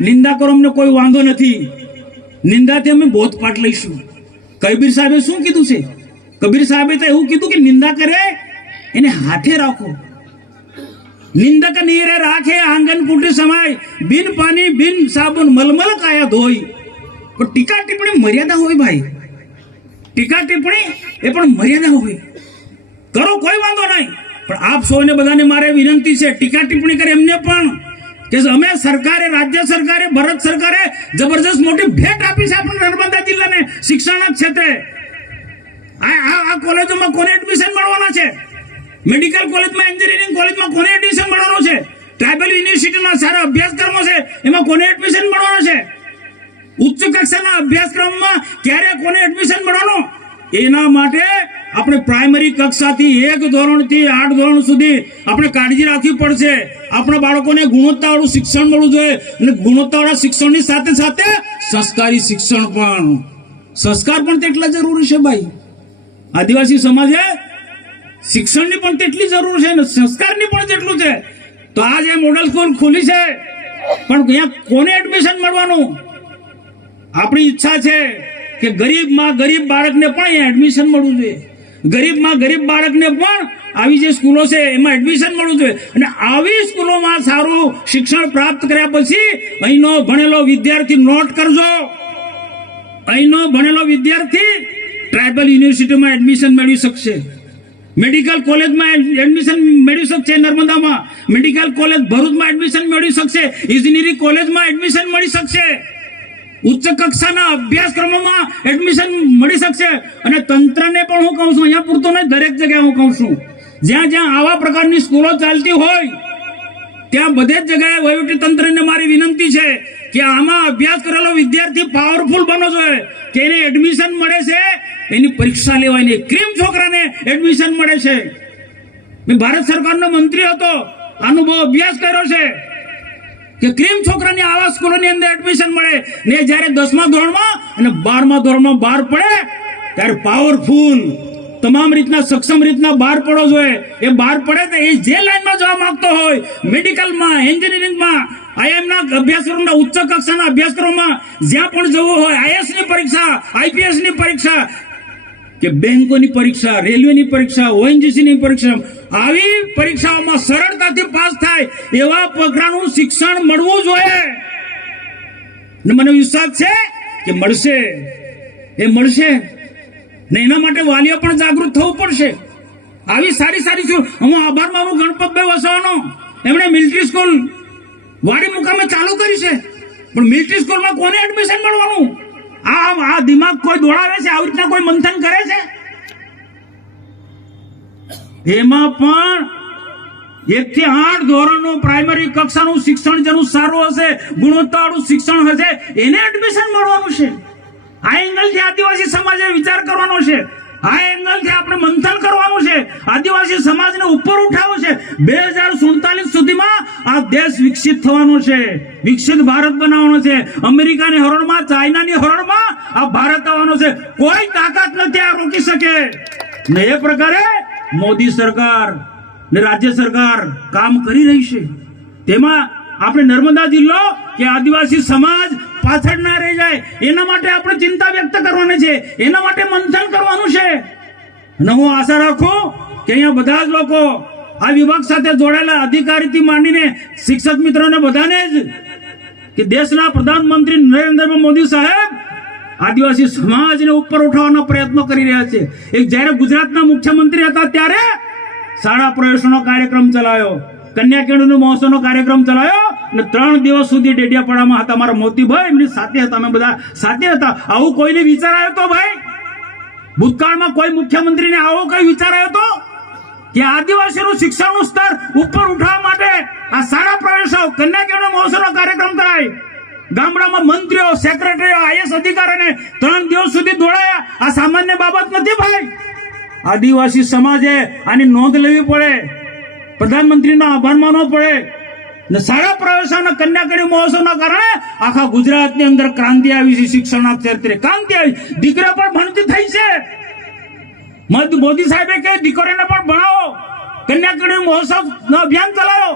નિંદા કરો, અમને કોઈ વાંધો નથી. નિંદાથી અમે બોધપાઠ લઈશું. કબીર સાહેબે શું કીધું છે? કબીર સાહેબે તો એવું કીધું કે નિંદા કરે એને હાથે રાખો. નિંદક નીરે રાખે આંગન કુટી સમાય, બિન પાણી બિન સાબુન મલમલ કાયા ધોઈ. પણ ટીકા ટિપ્પણી મર્યાદા હોય ભાઈ. ટીકા ટિપ્પણી એ પણ મર્યાદા હોય. કરો કોઈ વાંધો નહીં, પણ આપ સૌને બધાને મારે વિનંતી છે, ટીકા ટિપ્પણી કરે એમને પણ કે અમે સરકારે, રાજ્ય સરકારે, ભારત સરકારે જબરજસ્ત મોટી ભેટ આપી છે આપણા નર્મદા જિલ્લાને શિક્ષણના ક્ષેત્રે. આ કોલેજોમાં કોને એડમિશન મળવાના છે? મેડિકલ કોલેજમાં, એન્જિનિયરિંગ કોલેજમાં કોને એડમિશન મળવાનું છે? ટ્રાઇબલ યુનિવર્સિટીના સારા અભ્યાસક્રમો છે એમાં કોને એડમિશન મળવાનું છે? ઉચ્ચ કક્ષાના અભ્યાસક્રમમાં ક્યારે કોને એડમિશન મળવાનું? એના માટે આપણે પ્રાઇમરી કક્ષાથી 1 ધોરણથી 8 ધોરણ સુધી આપણે કાળજી રાખવી પડશે. આપણા બાળકોને ગુણવત્તાવાળું શિક્ષણ મળવું જોઈએ. અને ગુણવત્તાવાળા શિક્ષણની સાથે સાથે સંસ્કારી શિક્ષણ પણ. સંસ્કાર પણ તેટલા જરૂરી છે ભાઈ. આદિવાસી સમાજે શિક્ષણની પણ તેટલી જરૂર છે અને સંસ્કારની પણ જેટલું છે. તો આ જે મોડલ સ્કૂલ ખુલી છે, પણ અહીંયા કોને એડમિશન મળવાનું? આપણી ઈચ્છા છે કે ગરીબમાં ગરીબ બાળકને પણ અહીંયા એડમિશન મળવું જોઈએ. ગરીબમાં ગરીબ બાળકને પણ આવી જે સ્કૂલો છે એમાં એડમિશન મળવું જોઈએ. અને આવી સ્કૂલોમાં સારું શિક્ષણ પ્રાપ્ત કર્યા પછી અહીંનો ભણેલો વિદ્યાર્થી નોટ કરજો, અહીંનો ભણેલો વિદ્યાર્થી ટ્રાઇબલ યુનિવર્સિટીમાં એડમિશન મેળવી શકશે, મેડિકલ કોલેજમાં એડમિશન મેળવી શકશે, નર્મદામાં મેડિકલ કોલેજ ભરૂચમાં એડમિશન મેળવી શકશે, ઇજનેરી કોલેજમાં એડમિશન મળી શકશે, ઉચ્ચ કક્ષાના અભ્યાસક્રમોમાં એડમિશન મળી શકશે. અને તંત્રને પણ હું કહું છું, અહીંયા પૂરતો નહીં, દરેક જગ્યાએ હું કહું છું, જ્યાં જ્યાં આવા પ્રકારની સ્કૂલો ચાલતી હોય ત્યાં બધે જ જગ્યાએ વહીવટી તંત્રને મારી વિનંતી છે કે આમાં અભ્યાસ કરેલો વિદ્યાર્થી પાવરફુલ બનવો જોઈએ, કે એને એડમિશન મળે છે, એની પરીક્ષા લેવાય નહીં. ક્રીમ છોકરાને એડમિશન મળે છે. મેં ભારત સરકારનો મંત્રી હતો, આનો બહુ અભ્યાસ કર્યો છે કે ક્રીમ છોકરાની આવા સ્કૂલોની અંદર એડમિશન મળે ને જ્યારે 10મા ધોરણમાં અને 12મા ધોરણમાં બહાર પડે ત્યારે પાવરફુલ તમામ રીતના સક્ષમ રીતના બહાર પડવો જોઈએ. એ બહાર પડે તો એ જે લાઈનમાં જવા માંગતો હોય, મેડિકલમાં, એન્જિનિયરિંગમાં, આઈએમના અભ્યાસક્રમના ઉચ્ચ કક્ષાના અભ્યાસક્રમમાં જ્યાં પણ જવું હોય, આઈએસની પરીક્ષા, આઈપીએસની પરીક્ષા, કે બેંકોની પરીક્ષા, રેલવેની પરીક્ષા, ઓએનજીસીની પરીક્ષા, આવી પરીક્ષાઓમાં સરળતાથી પાસ થાય એવા પ્રકારનું શિક્ષણ મળવું જોઈએ. ને મને વિશ્વાસ છે કે મળશે, એ મળશે. ને એના માટે વાલીઓ પણ જાગૃત થવું પડશે. આવી સારી સારી હું આભાર માનું ગણપતભાઈ વસાવાનો, એમણે મિલિટરી સ્કૂલ વાડી મુકામે ચાલુ કરી છે. પણ મિલિટરી સ્કૂલમાં કોને એડમિશન મળવાનું? આ દિમાગ કોઈ દોડાવે છે? આવી રીતના કોઈ મંથન કરે છે? એમાં પણ 1 થી 8 ધોરણનું પ્રાઇમરી કક્ષાનું શિક્ષણ જેનું સારું હશે, ગુણવત્તાવાળું શિક્ષણ હશે, એને એડમિશન મળવાનું છે. આ એંગલથી આદિવાસી સમાજે વિચાર કરવાનો છે. આ એંગલથી આપણે મંથન કરવાનું છે. આદિવાસી સમાજને ઉપર ઉઠાવવો છે. 2047 સુધીમાં આ દેશ વિકસિત થવાનો છે, વિકસિત ભારત બનાવવાનો છે. અમેરિકાની હરોળમાં, ચાઇનાની હરોળમાં આ ભારત આવવાનો છે. કોઈ તાકાત નથી આ રોકી શકે. ને એ પ્રકારે મોદી સરકાર ને રાજ્ય સરકાર કામ કરી રહી છે. તેમાં આપણે નર્મદા જિલ્લો કે આદિવાસી સમાજ પાછળ ના રહી જાય એના માટે આપણે ચિંતા વ્યક્ત કરવાની છે, એના માટે મંથન કરવાનું છે. અને હું આશા રાખું કે અહીંયા બધા જ લોકો આ વિભાગ સાથે જોડાયેલા અધિકારીથી માંડીને શિક્ષક મિત્રોને બધાને જ કે દેશના પ્રધાનમંત્રી નરેન્દ્ર મોદી સાહેબ આદિવાસી સમાજને ઉપર ઉઠાવવાનો પ્રયત્ન કરી રહ્યા છે. એક જ્યારે ગુજરાતના મુખ્યમંત્રી હતા ત્યારે શાળા પ્રવેશનો કાર્યક્રમ ચલાવ્યો, કન્યા કેળવણી મહોત્સવનો કાર્યક્રમ ચલાવ્યો અને 3 દિવસ સુધી ડેડિયાપાડામાં હતા. મારા મોતીભાઈ એમની સાથે હતા, અમે બધા સાથે હતા. આવું કોઈને વિચાર આવ્યો તો ભાઈ? ભૂતકાળમાં કોઈ મુખ્યમંત્રીને આવો કઈ વિચાર આવ્યો તો કે આદિવાસીનું શિક્ષણનું સ્તર ઉપર ઉઠાવવા માટે આ શાળા પ્રવેશો, કન્યા કેળવણી મહોત્સવનો કાર્યક્રમ કરાય? ગામડામાં મંત્રીઓ, સેક્રેટરીઓ, આઈએસ અધિકારીને 3 દિવસ સુધી દોડાયા. આ સામાન્ય બાબત નથી ભાઈ. આદિવાસી સમાજે આની નોંધ લેવી પડે, પ્રધાનમંત્રીનો આભાર માનવો પડે. ને શાળા પ્રવેશોના કન્યા કેળવણી મહોત્સવના કારણે આખા ગુજરાતની અંદર ક્રાંતિ આવી છે. શિક્ષણના ક્ષેત્રે ક્રાંતિ આવી. દીકરા પણ ભણતી થઈ છે. મોદી સાહેબે કે દીકરીને પણ ભણાવો, કન્યા કેળવણી મહોત્સવનો અભિયાન ચલાવો.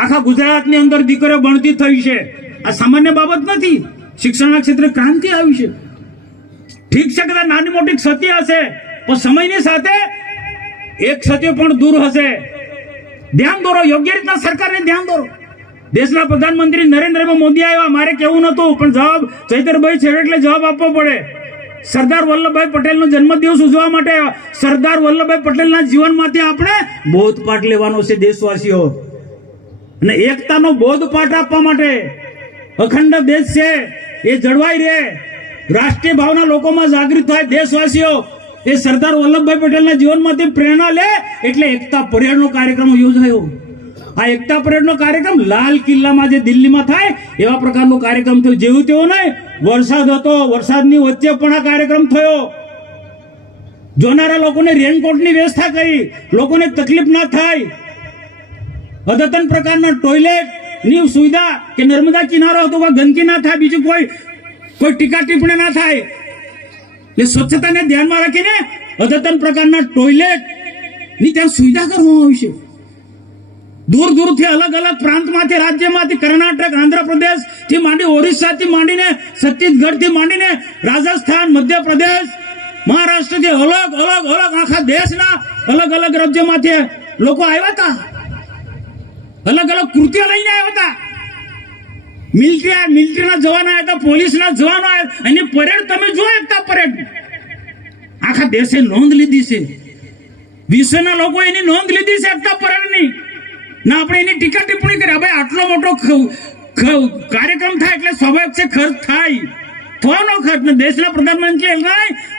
આખા ગુજરાતની અંદર દીકરીઓ ભણતી થઈ છે. આ સામાન્ય બાબત નથી. શિક્ષણના ક્ષેત્રે ક્રાંતિ આવી છે. ઠીક છે કે નાની મોટી ક્ષતિ હશે, પણ સમયની સાથે એક ક્ષતિ પણ દૂર હશે. ધ્યાન દોરો, યોગ્ય રીતના સરકારને ધ્યાન દોરો. દેશના પ્રધાનમંત્રી નરેન્દ્ર મોદી આવ્યા, મારે કેવું નતું, પણ જવાબ ચૈતરભાઈ છે એટલે જવાબ આપવો પડે. સરદાર વલ્લભભાઈ પટેલનો જન્મદિવસ ઉજવવા માટે સરદાર વલ્લભભાઈ પટેલના જીવનમાંથી આપણે બોધપાઠ લેવાનો છે દેશવાસીઓ. અને એકતાનો બોધપાઠ આપવા માટે અખંડ દેશ છે એ જળવાઈ રહે, રાષ્ટ્રીય ભાવના લોકોમાં જાગૃત થાય. દેશવાસીઓ એ સરદાર વલ્લભભાઈ પટેલના જીવનમાંથી પ્રેરણા લે એટલે એકતા પરેડનો કાર્યક્રમ યોજાયો. આ એકતા પરેડનો કાર્યક્રમ લાલ કિલ્લામાં જે દિલ્હીમાં થાય એવા પ્રકારનો કાર્યક્રમ થયો. જેવું તેવું નહીં, વરસાદ હતો, વરસાદની વચ્ચે પણ આ કાર્યક્રમ થયો. જોનારા લોકોને રેનકોટની વ્યવસ્થા કરી, લોકોને તકલીફ ના થાય. અદ્યતન પ્રકારના ટોયલેટની સુવિધા કે નર્મદા કિનારો હતો, ગંદકી ના થાય, બીજું કોઈ ટીકા ટિપ્પણી ના થાય. એટલે સ્વચ્છતાને ધ્યાનમાં રાખીને અદ્યતન પ્રકારના ટોયલેટ ની ત્યાં સુવિધા કરવામાં આવી છે. દૂર દૂરથી અલગ અલગ પ્રાંતમાંથી, રાજ્યમાંથી, કર્ણાટક, આંધ્રપ્રદેશ થી માંડી, ઓરિસ્સાથી માંડીને, છત્તીસગઢ થી માંડીને, રાજસ્થાન, મધ્યપ્રદેશ, મહારાષ્ટ્રથી અલગ અલગ અલગ આખા દેશના અલગ અલગ રાજ્યોમાંથી લોકો આવ્યા હતા. અલગ અલગ કૃત્ય લઈને આવ્યા હતા. મિલિટરીના જવાનો આવ્યા હતા, પોલીસના જવાનો આવ્યા. એની પરેડ તમે જો, એકતા પરેડ આખા દેશે નોંધ લીધી છે. વિશ્વના લોકો એની નોંધ લીધી છે એકતા પરેડની. ના આપણે એની ટીકા ટિપ્પણી કરી. ભાઈ આટલો મોટો કાર્યક્રમ થાય એટલે સ્વાભાવિક છે ખર્ચ થાય. થવાનો ખર્ચ ને દેશના પ્રધાનમંત્રી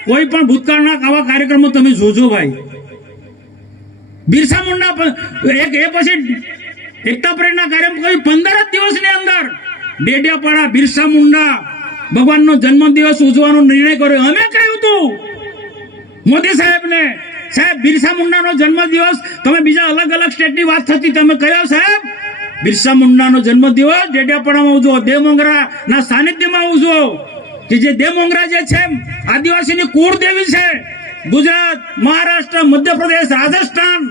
કોઈ પણ ભૂતકાળના આવા કાર્યક્રમો તમે જોજો ભાઈ. બિરસા મુંડા એ પછી એકતા પરેડના કાર્યક્રમ 15 જ દિવસની અંદર ડેડિયાપાડા બિરસા મુંડા ભગવાનનો જન્મદિવસ ઉજવવાનો નિર્ણય કર્યો. અમે કહ્યું હતું મોદી સાહેબને, સાહેબ બિરસા મુંડાનો જન્મદિવસ, તમે બીજા અલગ અલગ સ્ટેટની વાત થતી, તમે કહ્યું સાહેબ બિરસા મુંડાનો જન્મદિવસ ડેડિયાપાડામાં ઉજવો, દેવમોંગરાના સાનિધ્યમાં ઉજવો. કે જે દેવમોંગરા જે છે આદિવાસીની કુળદેવી છે. ગુજરાત, મહારાષ્ટ્ર, મધ્યપ્રદેશ, રાજસ્થાન,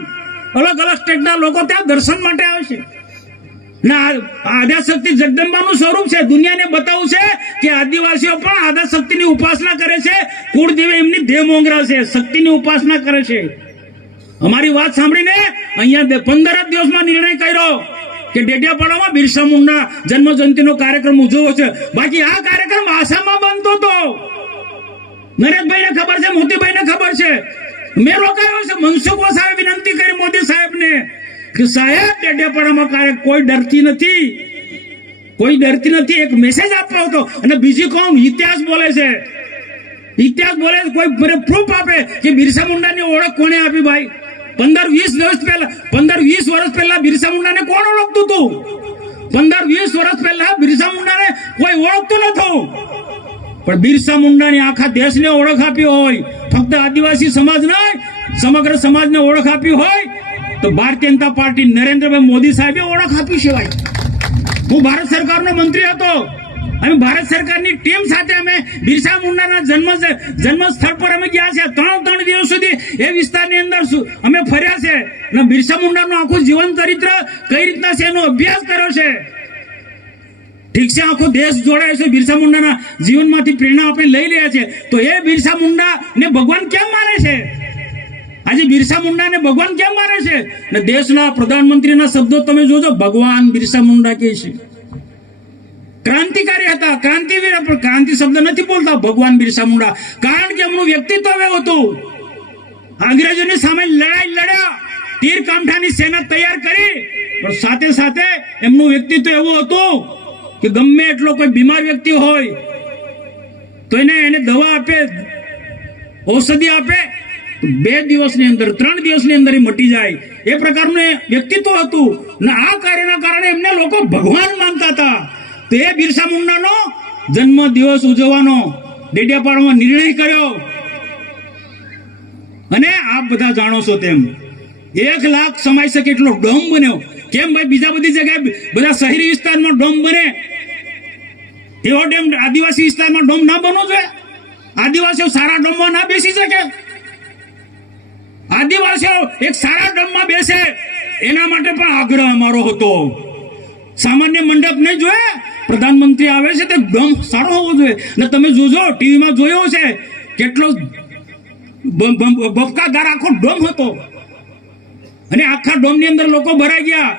અલગ અલગ સ્ટેટના લોકો ત્યાં દર્શન માટે આવે છે. ના આદ્યાશક્તિ જગદંબાનું સ્વરૂપ છે. દુનિયાને બતાવવું છે કે આદિવાસીઓ પણ આદ્યાશક્તિની ઉપાસના કરે છે. કુળદેવી એમની દેહ મોંગરા છે, શક્તિની ઉપાસના કરે છે. અમારી વાત સાંભળીને અહીંયા 15 જ દિવસમાં નિર્ણય કર્યો કે ડેડિયાપાડામાં બિરસા મુંડા જન્મ જયંતિનો કાર્યક્રમ ઉજવવો છે. બાકી આ કાર્યક્રમ આસામમાં બનતો હતો. નરેશભાઈને ખબર છે, મોતીભાઈને ખબર છે. મેં રોકાયો છે. મનસુખ વસાવે વિનંતી કરી મોદી સાહેબને કે સાહેબ ડેડિયાપાડામાં કોઈ ડરતી નથી, કોઈ ડરતી નથી. એક મેસેજ આપવો હતો. અને બીજી કોણ ઇતિહાસ બોલે છે, ઇતિહાસ બોલે છે. કોઈ પ્રૂફ આપે કે બિરસા મુંડાની ઓળખ કોને આપી ભાઈ? 15-20 વર્ષ પહેલા બિરસા મુંડાને કોણ ઓળખતું હતું? 15-20 વર્ષ પહેલા બિરસા મુંડાને કોઈ ઓળખતું નતું. પણ બિરસા મુંડાની આખા દેશને ઓળખ આપી હોય, ફક્ત આદિવાસી સમાજ નહીં સમગ્ર સમાજને ઓળખ આપી હોય તો ભારતીય જનતા પાર્ટી નરેન્દ્રભાઈ મોદી સાહેબે ઓળખ આપી છે ભાઈ. હું ભારત સરકારનો મંત્રી હતો. અમે ભારત સરકારની ટીમ સાથે અમે બિરસા મુંડાના જન્મ સ્થળ પર અમે ગયા છે. 3 દિવસ સુધી એ વિસ્તારની અંદર અમે ફર્યા છે અને બિરસા મુંડાનું આખું જીવન ચરિત્ર કઈ રીતના છે એનો અભ્યાસ કર્યો છે. ઠીક છે, આખો દેશ જોડાય છે, બિરસા મુંડાના જીવનમાંથી પ્રેરણા આપણે લઈ રહ્યા છે. તો એ બિરસા મુંડાને ભગવાન કેમ માને છે? આજે બિરસા મુંડાને ભગવાન કેમ માને છે? ને દેશના પ્રધાનમંત્રીના શબ્દો તમે જોજો, ભગવાન બિરસા મુંડા કહે છે. ક્રાંતિકારી હતા, ક્રાંતિવીર, પણ ક્રાંતિ શબ્દ નથી બોલતા ભગવાન બિરસા મુંડા. કારણ કે એમનું વ્યક્તિત્વ એવું હતું. અંગ્રેજોની સામે લડાઈ લડ્યા, તીર કામઠાની સેના તૈયાર કરી, પણ સાથે સાથે એમનું વ્યક્તિત્વ એવું હતું કે ગમે એટલો કોઈ બીમાર વ્યક્તિ હોય તો એને દવા આપે, ઔષધિ આપે, 2 દિવસની અંદર 3 દિવસની અંદર એ મટી જાય. એ પ્રકારનું વ્યક્તિત્વ હતું. ને આ કાર્યના કારણે એમને લોકો ભગવાન માનતા હતા. તો એ બિરસા મુંડાનો જન્મ દિવસ ઉજવવાનો ડેડિયાપાડામાં નિર્ણય કર્યો. અને આપ બધા જાણો છો તેમ 1 લાખ સમાઈ શકે એટલો ડોમ બન્યો. કેમ ભાઈ? બીજા બધી જગ્યાએ બધા શહેરી વિસ્તારમાં ડોમ બને, એવો ડેમ આદિવાસી વિસ્તારમાં ડોમ ના બનવો જોઈએ? આદિવાસીઓ સારા ડોમમાં ના બેસી શકે? આદિવાસીઓ એક સારા ડોમમાં બેસે એના માટે પણ આગ્રહ અમારો હતો. સામાન્ય મંડપ નહીં જોઈએ, પ્રધાનમંત્રી આવે છે તે ડોમ સારો હોવો જોઈએ. ને તમે જોજો, ટીવીમાં જોયો છે કેટલો બફકાદાર આખો ડોમ હતો. અને આખા ડોમની અંદર લોકો ભરાઈ ગયા.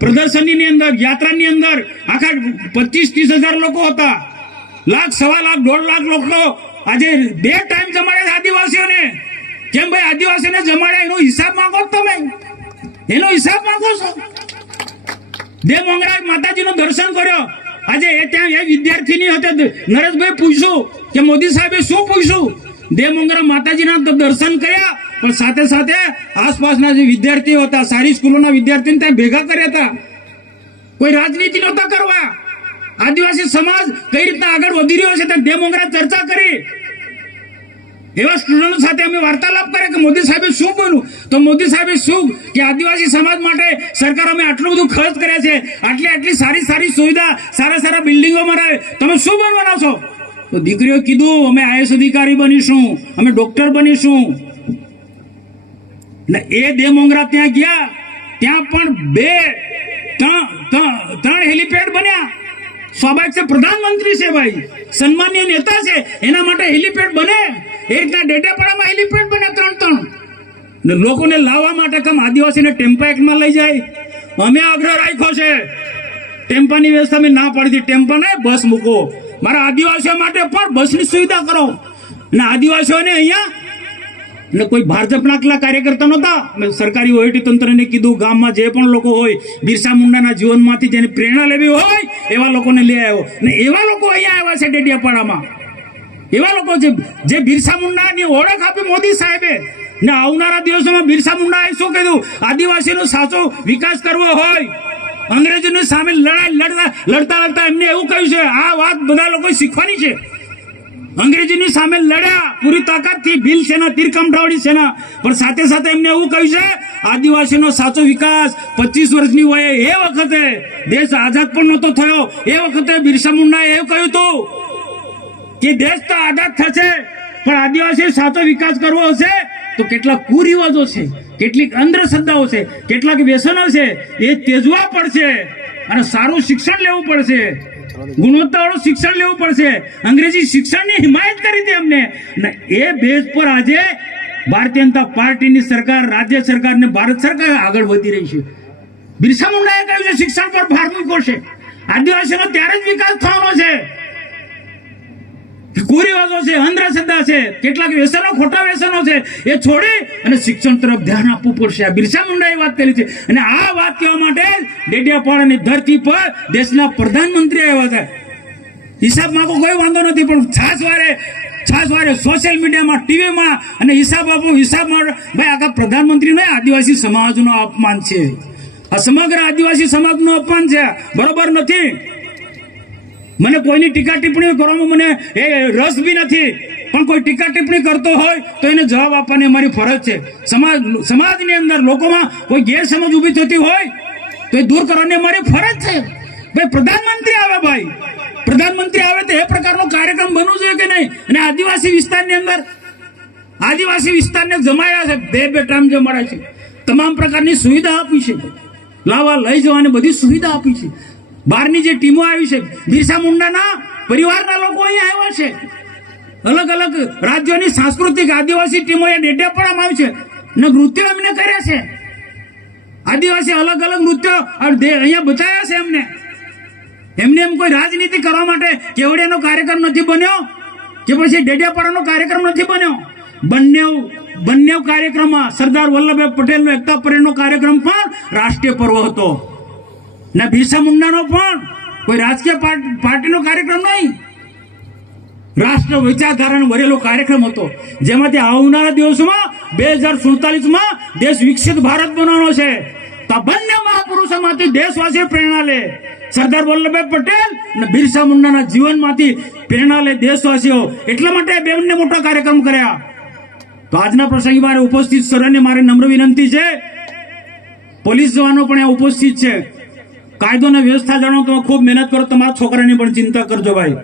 પ્રદર્શનની અંદર, યાત્રાની અંદર આખા 25-30 હજાર લોકો હતા. 1 લાખ, 1.5 લાખ, 1.5 લાખ લોકો આજે 2 ટાઈમ જમાડે છે આદિવાસીઓને. કેમ ભાઈ? આદિવાસીને જમાડ્યા એનો હિસાબ માંગો તમે, એનો હિસાબ માંગો છો. દેવ મોંગરા માતાજીનું દર્શન કર્યો. આજે એ ત્યાં એ વિદ્યાર્થીની હતી, નરેશભાઈ પૂછ્યું કે મોદી સાહેબે શું પૂછ્યું? દેવ મોંગરા માતાજીના દર્શન કર્યા, પણ સાથે સાથે આસપાસના જે વિદ્યાર્થીઓ હતા, સારી સ્કૂલોના વિદ્યાર્થીઓને ત્યાં ભેગા કર્યા હતા. કોઈ રાજનીતિ નહોતા કરવા. આદિવાસી સમાજ કઈ રીતના આગળ વધી રહ્યો છે ત્યાં દેવ મોંગરા ચર્ચા કરી. એવા સ્ટુડન્ટો સાથે અમે વાર્તાલાપ કર્યા કે મોદી સાહેબે શું બોલ્યું? તો મોદી સાહેબે શું કે આદિવાસી સમાજ માટે સરકાર અમે આટલું બધું ખર્ચ કર્યા છે, આટલી સારી સુવિધા, સારા બિલ્ડિંગો બનાવે, તમે શું બનવાના છો? તો દીકરીઓ કીધું અમે IAS અધિકારી બનીશું, અમે ડોક્ટર બનીશું. ને એ દેવ મોંગરા ત્યાં ગયા, ત્યાં પણ 3 હેલિપેડ બન્યા. સ્વાભાવિક છે, પ્રધાનમંત્રી છે ભાઈ, સન્માનીય નેતા છે, એના માટે હેલિપેડ બને. એ રીતના ડેડિયાપાડામાં હેલિપેડ બને 3. ને લોકોને લાવવા માટે કેમ આદિવાસીને ટેમ્પા એક્ટમાં લઈ જાય? અમે આગ્રહ રાખ્યો છે, ટેમ્પાની વ્યવસ્થા અમે ના પાડી હતી. ટેમ્પા નહીં, બસ મૂકો. મારા આદિવાસીઓ માટે પણ બસની સુવિધા કરો. અને આદિવાસીઓને અહીંયા એટલે કોઈ ભાજપના આટલા કાર્યકર્તા નહોતા. સરકારી વહીવટી તંત્રને કીધું ગામમાં જે પણ લોકો હોય બિરસા મુંડાના જીવનમાંથી જેને પ્રેરણા લેવી હોય એવા લોકોને લઈ આવ્યો. ને એવા લોકો અહીંયા આવ્યા છે ડેડિયાપાડામાં. એવા લોકો જે બિરસા મુંડાની ઓળખ આપી મોદી સાહેબે. ને આવનારા દિવસોમાં બિરસા મુંડાએ શું કીધું? આદિવાસીનો સાચો વિકાસ કરવો હોય, અંગ્રેજોની સામે લડતા એમને એવું કહ્યું છે. આ વાત બધા લોકો શીખવાની છે. અંગ્રેજીની સામે લડ્યા પૂરી તાકાતથી, ભીલ સેના, તીરકામઠાવાળી સેના, પણ સાથે સાથે એમને એવું કહ્યું છે આદિવાસીનો સાચો વિકાસ 25 વર્ષની વયે, એ વખતે દેશ આઝાદ પણ નહોતો થયો, એ વખતે બિરસા મુંડાએ એવું કહ્યું હતું કે દેશ તો આઝાદ થશે પણ આદિવાસી સાચો વિકાસ કરવો હશે તો કેટલાક કુરિવાજો છે, કેટલીક અંધશ્રદ્ધાઓ છે, કેટલાક વ્યસનો છે, એ ત્યજવા પડશે અને સારું શિક્ષણ લેવું પડશે, ગુણવત્તાવાળું શિક્ષણ લેવું પડશે. અંગ્રેજી શિક્ષણની હિમાયત કરી હતી અમને. અને એ બેઝ પર આજે ભારતીય જનતા પાર્ટીની સરકાર, રાજ્ય સરકાર ને ભારત સરકાર આગળ વધી રહી છે. બિરસા મુંડાએ કહ્યું છે શિક્ષણ પર ભાર મૂક્યો છે. આદિવાસીનો ત્યારે જ વિકાસ થવાનો છે. કુરિવાજો છે, અંધશ્રદ્ધા છે, કેટલાક વ્યસનો, ખોટા વ્યસનો છે, એ છોડી અને શિક્ષણ તરફ ધ્યાન આપવું પડશે. આ બિરસા મુંડાએ વાત કરી છે. અને આ વાત કહેવા માટે ડેડિયાપાડાની ધરતી પર દેશના પ્રધાનમંત્રી આવ્યા હતા. હિસાબ માંગો કોઈ વાંધો નથી, પણ છાસવારે સોશિયલ મીડિયામાં, ટીવીમાં અને હિસાબ આપો, હિસાબમાં ભાઈ આખા પ્રધાનમંત્રી નહીં, આદિવાસી સમાજનો અપમાન છે. આ સમગ્ર આદિવાસી સમાજનું અપમાન છે, બરોબર નથી. મને કોઈની ટીકા ટિપ્પણી કરવામાં મને એ રસ બી નથી, પણ કોઈ ટીકા ટિપ્પણી કરતો હોય તો એને જવાબ આપવાની અમારી ફરજ છે. સમાજની અંદર લોકોમાં કોઈ ગેરસમજ ઊભી થતી હોય તો એ દૂર કરવાની અમારી ફરજ છે. ભાઈ પ્રધાનમંત્રી આવે, ભાઈ પ્રધાનમંત્રી આવે તો એ પ્રકારનો કાર્યક્રમ બનવો જોઈએ કે નહીં? અને આદિવાસી વિસ્તારની અંદર આદિવાસી વિસ્તારને જમાયા છે, બે ટાઈમ જમાડ્યા છે, તમામ પ્રકારની સુવિધા આપી છે, લાવવા લઈ જવાની બધી સુવિધા આપી છે. બહારની જે ટીમો આવી છે, બિરસા મુંડાના પરિવારના લોકો અહીંયા આવ્યા છે. અલગ અલગ રાજ્યોની સાંસ્કૃતિક આદિવાસી ટીમો અહીંયા ડેડિયાપાડામાં આવી છે ને નૃત્ય અમને કર્યા છે. આદિવાસી અલગ અલગ નૃત્યો અહીંયા બતાવ્યા છે એમને એમ કોઈ રાજનીતિ કરવા માટે કેવડિયાનો કાર્યક્રમ નથી બન્યો કે પછી ડેડિયાપાડાનો કાર્યક્રમ નથી બન્યો. બંને કાર્યક્રમમાં સરદાર વલ્લભભાઈ પટેલનો એકતા પરેડનો કાર્યક્રમ પણ રાષ્ટ્રીય પર્વ હતો ને બિરસા મુંડાનો પણ કોઈ રાજકીય પાર્ટીનો કાર્યક્રમ નહીં, રાષ્ટ્ર વિચારધારાનો ભરેલો કાર્યક્રમ હતો. જેમાંથી આવનારા દિવસોમાં 2047માં દેશ વિકસિત ભારત બનવાનો છે. તો આ બંને મહાપુરુષોમાંથી દેશવાસીઓ પ્રેરણા લે. સરદાર વલ્લભભાઈ પટેલ અને બિરસા મુંડાના જીવનમાંથી પ્રેરણા લે દેશવાસીઓ. એટલા માટે બંને મોટા કાર્યક્રમ કર્યા. તો આજના પ્રસંગે મારે ઉપસ્થિત સર્વેને મારે નમ્ર વિનંતી છે, પોલીસ જવાનો પણ અહીંયા ઉપસ્થિત છે, કાયદો અને વ્યવસ્થા જાણો, તમે ખૂબ મહેનત કરો, તમારા છોકરાની પણ ચિંતા કરજો ભાઈ.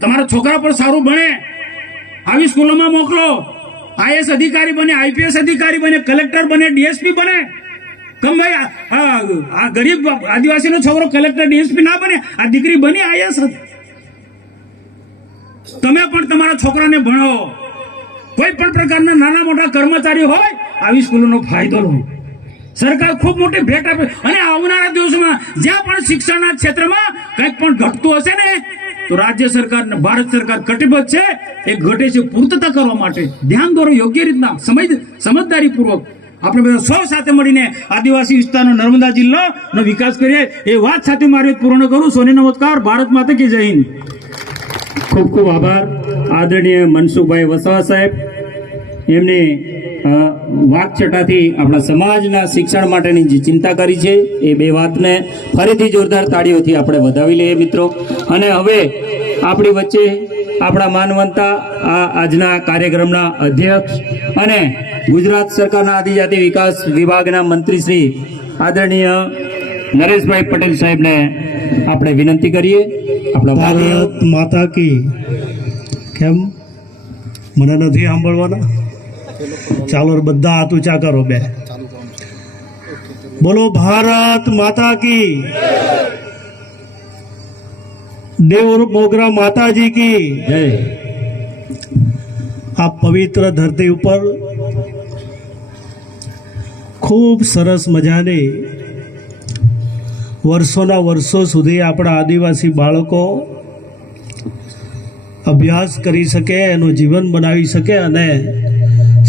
તમારા છોકરા પણ સારું ભણે, આવી સ્કૂલોમાં મોકલો, આઈએસ અધિકારી બને, આઈપીએસ અધિકારી બને, કલેક્ટર બને, ડીએસપી બને. કમ ભાઈ આ ગરીબ આદિવાસીનો છોકરો કલેક્ટર ડીએસપી ના બને, આ દીકરી બની આઈએસ. તમે પણ તમારા છોકરાને ભણાવો. કોઈ પણ પ્રકારના નાના મોટા કર્મચારી હોય, આવી સ્કૂલોનો ફાયદો લો. સરકાર ખૂબ મોટી ભેટ આપે. અને આવનારા દિવસોમાં જ્યાં પણ શિક્ષણના ક્ષેત્રમાં કંઈક પણ ઘટતું હશે ને, તો રાજ્ય સરકાર ને ભારત સરકાર કટિબદ્ધ છે એ ઘટે છે પૂર્તતા કરવા માટે. ધ્યાન દોરો યોગ્ય રીતના, સમજદારીપૂર્વક આપણે બધા સૌ સાથે મળીને આદિવાસી વિસ્તારનો નર્મદા જિલ્લાનો વિકાસ કરીએ, એ વાત સાથે મારી પૂર્ણ કરું. સોની નમસ્કાર. ભારત માતા કી જય હિન્દ. ખૂબ ખૂબ આભાર આદરણીય મનસુખભાઈ વસાવા સાહેબ. એમની વાકચટાથી આપણા સમાજના શિક્ષણ માટેની જે ચિંતા કરી છે એ બે વાતને ફરીથી જોરદાર તાળીઓથી આપણે વધાવી લઈએ મિત્રો. અને હવે આપણી વચ્ચે આપણા માનવંતા આજના કાર્યક્રમના અધ્યક્ષ અને ગુજરાત સરકારના આદિજાતિ વિકાસ વિભાગના મંત્રી શ્રી આદરણીય નરેશભાઈ પટેલ સાહેબને આપણે વિનંતી કરીએ. આપણા ભારત માતા કી. કેમ મને નથી સાંભળવાના? ચાલો બધા હાથ ઊંચા કરો. બે બોલો ભારત માતા કી. દેવ મોગરા માતાજી કી જય. આ પવિત્ર ધરતી ઉપર ખૂબ સરસ મજાની વર્ષોના વર્ષો સુધી આપણા આદિવાસી બાળકો અભ્યાસ કરી શકે, એનું જીવન બનાવી શકે અને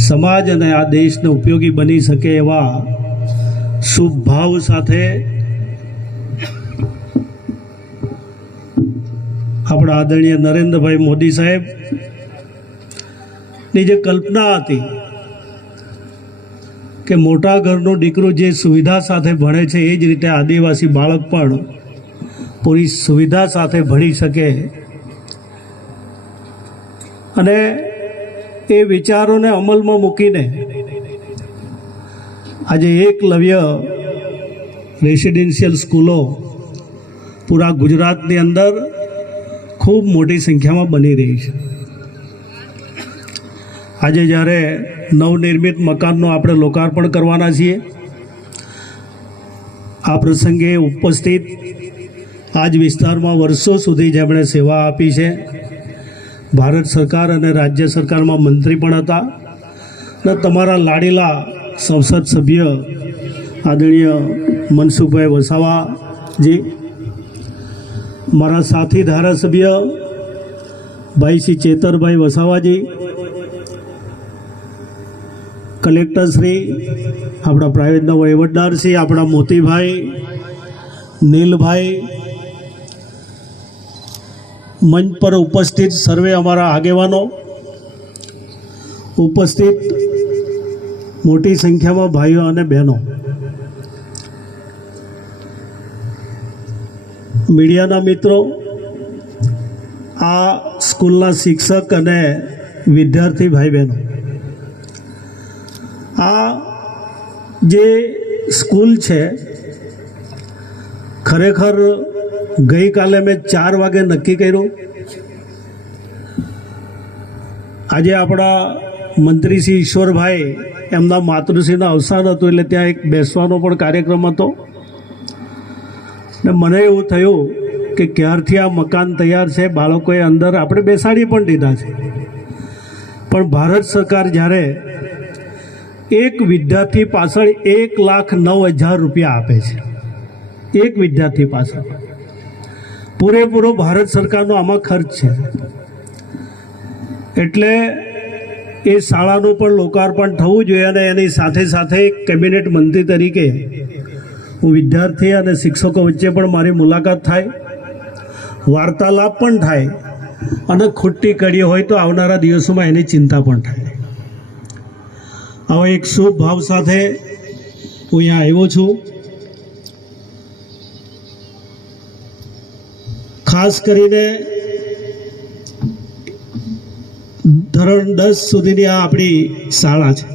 સમાજ અને આ દેશને ઉપયોગી બની શકે એવા શુભ ભાવ સાથે આપણા આદરણીય નરેન્દ્રભાઈ મોદી સાહેબની જે કલ્પના હતી કે મોટા ઘરનું દીકરું જે સુવિધા સાથે ભણે છે એ જ રીતે આદિવાસી બાળક પણ પૂરી સુવિધા સાથે ભણી શકે, અને એ વિચારોને અમલમાં મૂકીને આજે એકલવ્ય રેસિડેન્શિયલ સ્કૂલો પૂરા ગુજરાતની અંદર ખૂબ મોટી સંખ્યામાં બની રહી છે. આજે જ્યારે નવનિર્મિત મકાનનું આપણે લોકાર્પણ કરવાના છીએ. આ પ્રસંગે ઉપસ્થિત આ જ વિસ્તારમાં વર્ષો સુધી જેમણે સેવા આપી છે, ભારત સરકાર અને રાજ્ય સરકારમાં મંત્રી પણ હતા, અને તમારા લાડીલા સંસદ સભ્ય આદરણીય મનસુખભાઈ વસાવાજી, મારા સાથી ધારાસભ્ય ભાઈ શ્રી ચેતરભાઈ વસાવાજી, કલેક્ટર શ્રી, આપણા પ્રાઇવેટના વહીવટદાર શ્રી, આપણા મોતીભાઈ, નીલભાઈ, મંચ પર ઉપસ્થિત સર્વે અમારા આગેવાનો, ઉપસ્થિત મોટી સંખ્યામાં ભાઈઓ અને બહેનો, મીડિયાના મિત્રો, આ સ્કૂલના શિક્ષક અને વિદ્યાર્થી ભાઈ બહેનો, આ જે સ્કૂલ છે ખરેખર ગઈકાલે મેં 4 વાગે નક્કી કર્યું. આજે આપણા મંત્રી શ્રી ઈશ્વરભાઈ એમના માતૃશ્રીના અવસાન હતું એટલે ત્યાં એક બેસવાનો પણ કાર્યક્રમ હતો, ને મને એવું થયું કે ક્યારથી આ મકાન તૈયાર છે, બાળકોએ અંદર આપણે બેસાડી પણ દીધા છે, પણ ભારત સરકાર જ્યારે એક વિદ્યાર્થી પાછળ 1,09,000 રૂપિયા આપે છે, એક વિદ્યાર્થી પાછળ પૂરેપૂરો ભારત સરકારનો આમાં ખર્ચ છે, એટલે એ શાળાનું પણ લોકાર્પણ થવું જોઈએ. અને એની સાથે સાથે કેબિનેટ મંત્રી તરીકે હું વિદ્યાર્થી અને શિક્ષકો વચ્ચે પણ મારી મુલાકાત થાય, વાર્તાલાપ પણ થાય, અને ખૂટતી કડી હોય તો આવનારા દિવસોમાં એની ચિંતા પણ થાય. હવે એક શુભ ભાવ સાથે હું અહીંયા આવ્યો છું. ખાસ કરીને ધોરણ 10 સુધીની આ આપણી શાળા છે.